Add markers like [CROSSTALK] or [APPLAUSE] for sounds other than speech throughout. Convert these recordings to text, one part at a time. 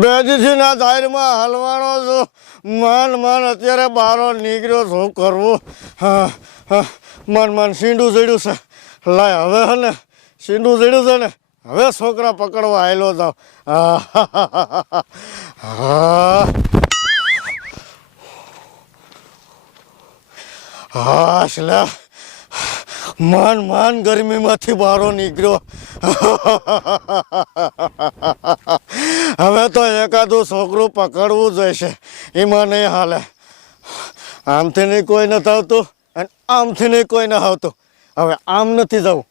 બે દીથી ના જાહેરમાં હલવાનો છું. માન માન, અત્યારે બારો નીકળ્યો શું કરવું. મન મન, સીંડું જડ્યું છે. લાય, હવે હે ને, સીંડું ચડ્યું છે ને, હવે છોકરા પકડવા આવેલો તો હા શલા માન માન ગરમીમાંથી બહારો નીકળ્યો. [LAUGHS] હવે તો એકાદું છોકરું પકડવું જોઈશે. એમાં નહીં હાલે. આમથી નહીં કોઈ નથી આવતું અને આમથી નહીં કોઈ નથી આવતું હવે આમ નથી જવું.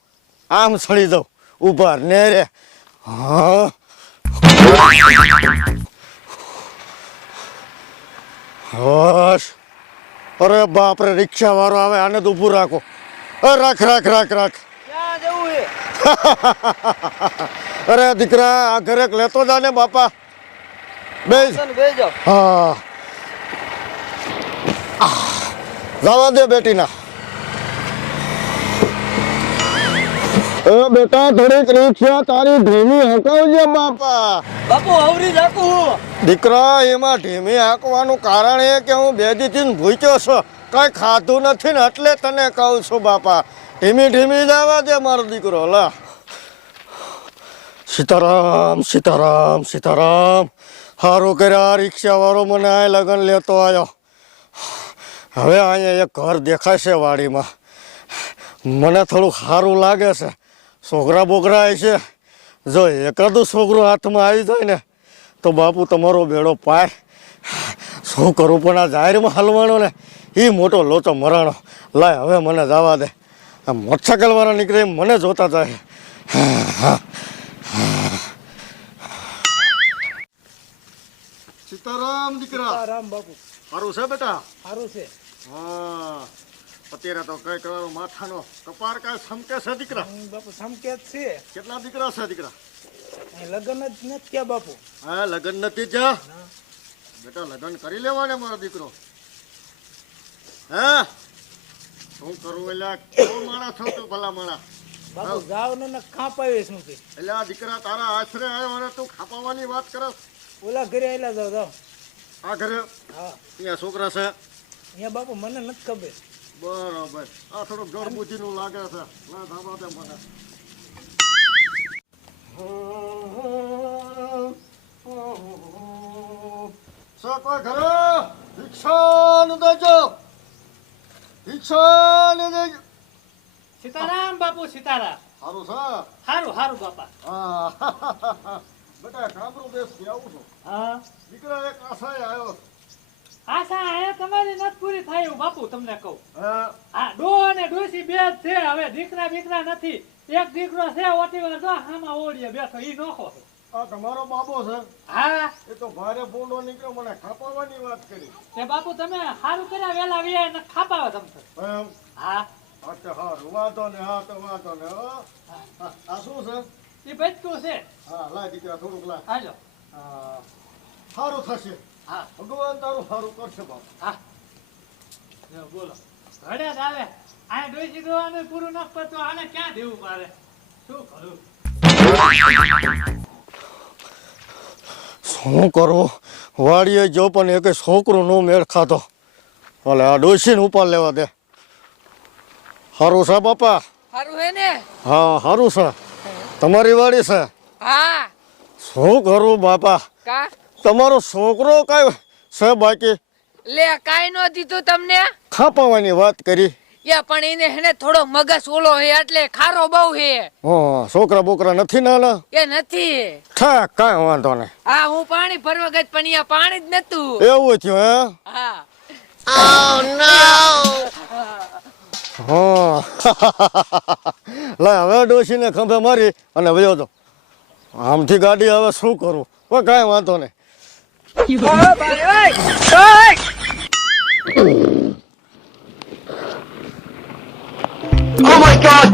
આમ સડી જવું. ઊભા ને રે હા. હશ. અરે બાપ રે રિક્ષા વાળો આવે, આને તો ઊભું રાખો. રાખ રાખ રાખ રાખ. [LAUGHS] અરે દીકરા આ ઘરે લેતો જા ને બાપા. બે ચાલ બે જાઓ. હા. જવા દે બેટીના. એ બેટા થોડીક રીક્ષા તારી ધીમી હકાવજે બાપા. બાપુ હવરી જાકું હું. દીકરા એમાં ધીમી હાંકવાનું કારણ એ કે હું બે દીથી ભૂખ્યો છું. કઈ ખાધું નથી ને એટલે તને કહું છું બાપા. ધીમી ધીમી જવા દે મારો દીકરો, લા. સીતારામ સીતારામ સીતારામ. સારું કર્યા રિક્ષાવાળો મને આ લગન લેતો આવ્યો હવે અહીંયા એક ઘર દેખાશે વાડીમાં. મને થોડું સારું લાગે છે. છોકરા બોકરા છે. જો એકાદું છોકરું હાથમાં આવી જાય ને, તો બાપુ તમારો બેડો પાય શું કરું પણ આ જાહેરમાં હલવાનો ને? એ મોટો લોચો મરાણો. લાય, હવે મને જવા દે. આ મોટરસાયકલ વાળા નીકળે મને જોતા જાય. સીતારામ દીકરા. રામ બાપુ. સારું છે બેટા? સારું છે. હા. અત્યારે તો કઈ કરવાનું માથાનો કપાર કાય સમકે છે દીકરા. બાપુ બાપુ જ છે. કેટલા દીકરા છે દીકરા? લગન લગ્ન જ નથી થયા બાપુ. હા લગ્ન નથી જા બેટા લગ્ન કરી લેવાને મારો દીકરો. હા? શું કરું એટલે કેવો માણસ છો તું ભલા માળા બાપુ જાવ ને ને ખાપાવે શું કે એટલે આ દીકરા તારા આશરે આવ્યો અને તું ખાપાવાની વાત કરસ ઓલા ઘરે આયલા જાવ જાવ આ ઘરે? હા. અહીંયા છોકરા છે? અહીંયા બાપુ મને નથી ખબર. બરાબર. આ થોડુંક ગળબુચીનું લાગે છે. ના ધાબા દે મને. કોઈ ઘરે રિક્ષાનું દેજો. દેજો સીતારામ બાપુ સીતારામ. સારું. છે સારું સારું બાપા. હા. [LAUGHS] બેટા કામરૂ દેશથી આવું છું. હા. દીકરા એક આશાએ આવ્યો. આશા એ તમારી નથી પૂરી થાય એવું બાપુ તમને કહું. હા. હા ડો અને ડોસી બે જ છે. હવે દીકરા દીકરા નથી. એક દીકરો છે ઓટી વાર જો આમાં ઓળીએ બેઠો ઈ નોખો છે. આ તમારો બાબો છે? હા. એ તો ભારે ફૂંડો નીકળ્યો મને ખાપાવાની વાત કરી. તે બાપુ તમે સારું કર્યા વેલા વ્યા ને ખાપાવે તમને એમ? હા. અચ્છા હા વાંધો ને હા તો વાંધો ને આ શું છે? એ બચકું છે. હા લાય દીકરા થોડુંક લાય. હાલો. હા, સારું થશે. હા. ભગવાન તારું સારું કરશે બાપુ. હા. બોલો. ઘડે જ આવે. આ ડોસી દોવાનું પૂરું ન કરતો આને ક્યાં દેવું મારે? શું કરું? શું કરવું? વાડીએ જો પણ એક છોકરું નો મેળ ખાતો. ભલે આ ડોસીને ઉપાડ લેવા દે. સારું છે બાપા? સારું હે ને? હા સારું છે. તમારી વાડી છે? હા. શું કરવું બાપા? કા? તમારો છોકરો કઈ છે બાકી? લે કાઈ નો દીધું તમને? ખાપાવાની વાત કરી. યા પણ એને હેને થોડો મગજ ઓલો હે એટલે ખારો બહુ હે. ઓ છોકરા બોકરા નથી નાના? એ નથી. ઠાક કાંઈ વાંધો નહીં. હા હું પાણી ભરવા ગઈ પણ અહીંયા પાણી જ નતું. એવું થયું હે? હા. હા. લા હવે ડોશીને ખંભે મારી અને વયો તો આમથી ગાડી હવે શું કરું? કોઈ કાંઈ વાંધો નહીં. કઈ my god!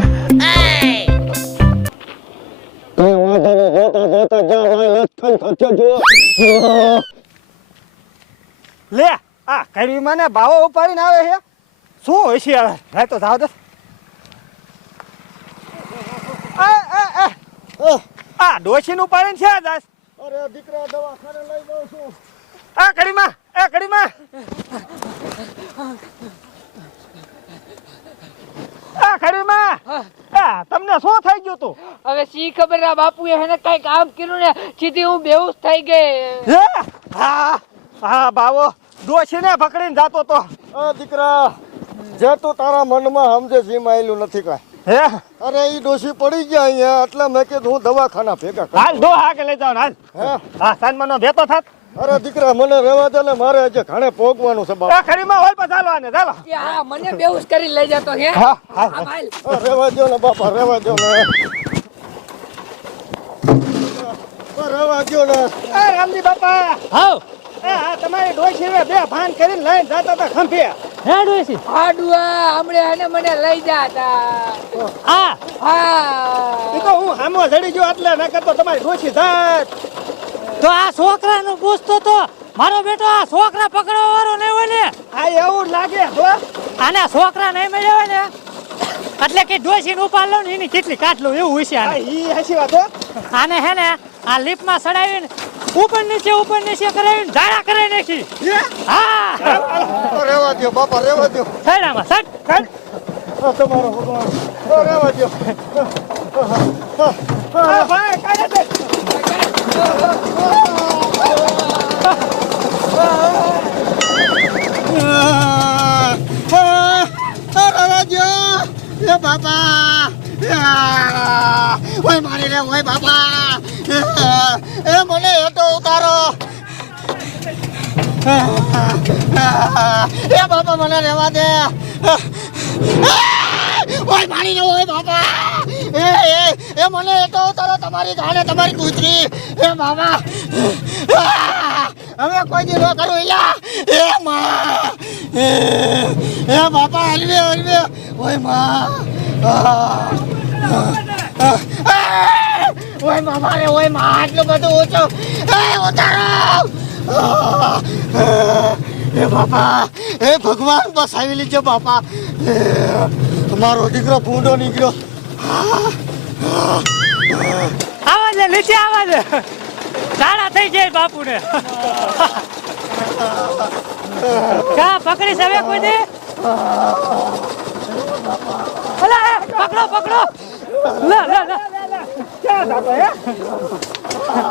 લે, આ કઈ મને ભાવો ઉપાડીને આવે છે? શું હોય છે હવે રાય તો જાવ દે. આ ડોશીનું પાણી છે દાસ. અરે દીકરા દવાખાને લઈ જાઉં છું આ કરીમાં, એ કડીમાં આ તમને શું થઈ ગયું તું? હવે સી ખબર ના બાપુ એ એને કઈ કામ કર્યું ને સીધી હું બેહોશ થઈ ગઈ. હા હા બાવો ડોશીને પકડીને જાતો તો. દીકરા જે તું તારા મનમાં સમજે છે એમાં આયેલું નથી કાંઈ. હે? અરે ઈ ડોશી પડી ગયા અહીંયા એટલે મેં કીધું હું દવાખાના ભેગા. હાલ દો હા કે લઈ જાઓ ને હાલ. હા. હા સાનમાનો ભેતો થાત. અરે દીકરા મને રહેવા દે ને મારે આજે ઘણે પોગવાનું છે બાપ. કડીમાં હોય પણ ચાલો આને ચાલો. હા મને બેહોશ કરી લઈ જતો હે. હા હા હા, રહેવા દો ને બાપા રહેવા દો ને. અ, રહેવા દો ને. એ રામજી બાપા. હાવ એ હા તમારી ડોશીને બે ભાન કરીને લઈને જાતા હતા ખંભે. હે ડોશી હાડુઆ હમણે એને મને લઈ જાતા. આ? એ હા તો હું હામો જડી ગયો એટલે ના કરતો તમારી ડોશી જાત. તો આ છોકરાનું પૂછતો તો મારો બેટો આ છોકરા પકડવા વાળો નહીં હોય ને? આ એવું લાગે તો આને છોકરા નહીં મળ્યા હોય ને? એટલે કે ડોસી ઉપાડ લો ને એની કેટલી કાટ લઉં એવું હોય છે આને. ઈ હસી વાત આને હે ને આ લીપમાં સડાવીને ઉપર નીચે ઉપર નીચે કરાવીને ઝાડા કરાવી નાખી. હે? રેવા દો બાપા રહેવા દો સડામાં સટ. તમારો ભગવાન. રેવા દો આ ભાઈ કાઢે છે. એ બાપા ઓય મારી રે, ઓય બાપા. એ મને હેઠો ઉતારો. એ, બાપા, મને રહેવા દે. ઓય મારી રે, ઓય બાપા. એ એ એ, મને હેઠો ઉતારો, તમારી જાણે તમારી કૂતરી. એ, મામા. હવે કોઈ દી ન કરું એલા એ, માં. એ, બાપા, હલવે હલવે. ઓય, માં. ઓય મામા રે ઓયમાં આટલું બધું ઊંચું. એ, ઉતારો! એ, બાપા! એ, ભગવાન બસ આવી લીજો, બાપા! મારો દીકરો ભૂંડો નીકળ્યો. આવા દે, નીચે આવા દે. ઝાડા થઈ જાય બાપુને. કા પકડી સવે કોઈ દે પકડો પકડો. લા લા, લે. હે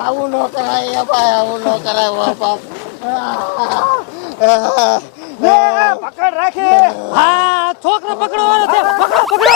આવું ન કરાય ભાઈ આવું ન કરાય બાપ. પકડ રાખે. હા છોકરો પકડો પકડો પકડો.